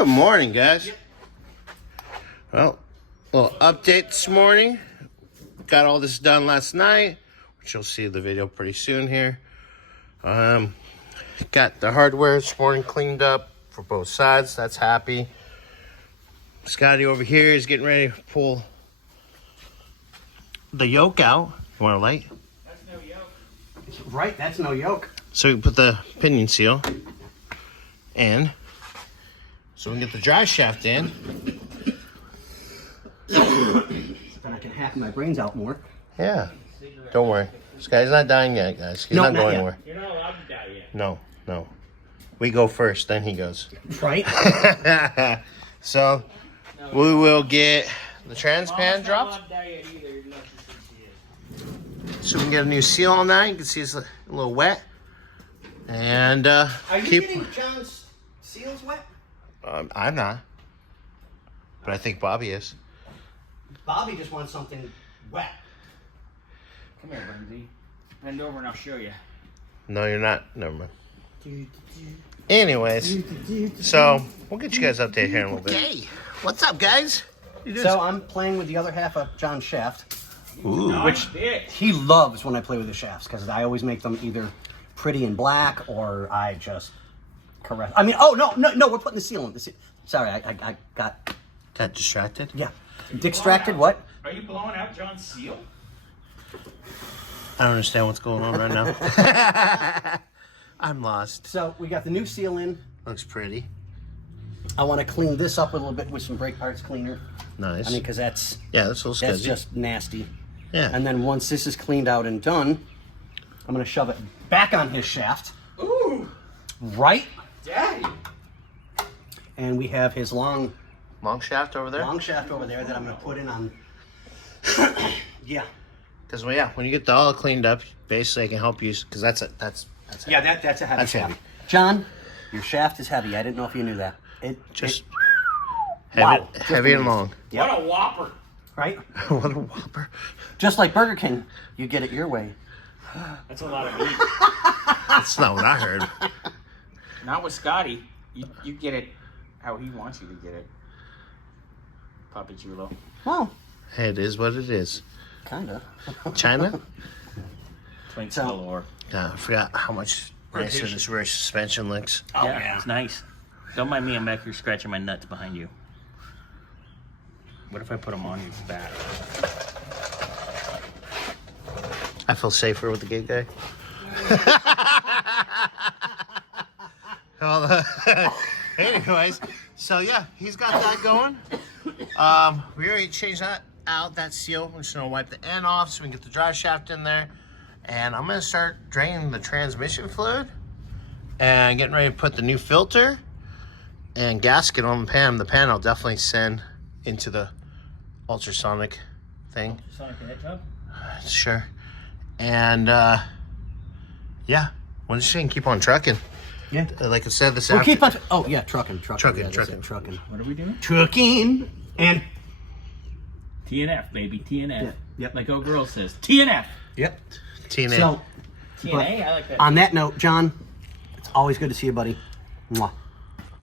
Good morning, guys. Well, a little update this morning. Got all this done last night, which you'll see the video pretty soon here. Got the hardware this morning cleaned up for both sides. That's happy. Scotty over here is getting ready to pull the yoke out. You want a light? That's no yoke. Right, that's no yoke. So we can put the pinion seal in. So we can get the drive shaft in. Then I can hack my brains out more. Yeah. Don't worry. This guy's not dying yet, guys. He's not going anywhere. You're not allowed to die yet. No. We go first, then he goes. Right? So we will get the trans pan dropped. So we can get a new seal on that. You can see it's a little wet. And Are you getting John's seals wet? I'm not. But I think Bobby is. Bobby just wants something wet. Come here, Bernsey. Bend over and I'll show you. No, you're not. Never mind. Anyways, so we'll get you guys updated here in a little bit. Okay. What's up, guys? So I'm playing with the other half of John's shaft. Ooh. Which he loves when I play with the shafts because I always make them either pretty and black or I just caress. I mean, oh, no, we're putting the seal in. Sorry, I got Distracted? Yeah. Distracted, what? Are you blowing out John's seal? I don't understand what's going on right now. I'm lost. So we got the new seal in. Looks pretty. I want to clean this up a little bit with some brake parts cleaner. Nice. I mean, because that's That's a little sketchy. just nasty. Yeah. And then once this is cleaned out and done, I'm going to shove it back on his shaft. Ooh, Right? Daddy. And we have his long shaft over there? shaft over there that I'm going to put in on. Yeah. Because, when you get the all cleaned up, basically I can help you, because that's heavy. Yeah, that's a heavy That's shaft. heavy. John, your shaft is heavy. I didn't know if you knew that. Just wow. heavy and long. Yep. What a whopper. Right? What a whopper. Just like Burger King, you get it your way. That's a lot of meat. That's not what I heard. Not with Scotty. You get it how he wants you to get it. Papi Chulo. Well, Hey, it is what it is. kinda. China? Twinks So- galore. I forgot how much nicer this rear suspension looks. Oh, Yeah, it's nice. Don't mind me, I'm back here scratching my nuts behind you. What if I put them on your back? I feel safer with the gay guy. Well, anyways, so yeah, he's got that going. We already changed that out, that seal. We're just gonna wipe the end off so we can get the drive shaft in there. And I'm gonna start draining the transmission fluid and getting ready to put the new filter and gasket on the pan. The pan I'll definitely send into the ultrasonic thing. Sonic the Hedgehog? Sure. And yeah, we're just gonna keep on trucking. Yeah. Like I said, this We'll after. keep on. Oh, yeah, trucking. Trucking, Yeah, that's trucking. it, trucking. What are we doing? Trucking. And. TNF, baby. TNF. Yeah, yep. Like old girl says. TNF. Yep. TNA. So, TNA, I like that. on that note, John, it's always good to see you, buddy. Mwah.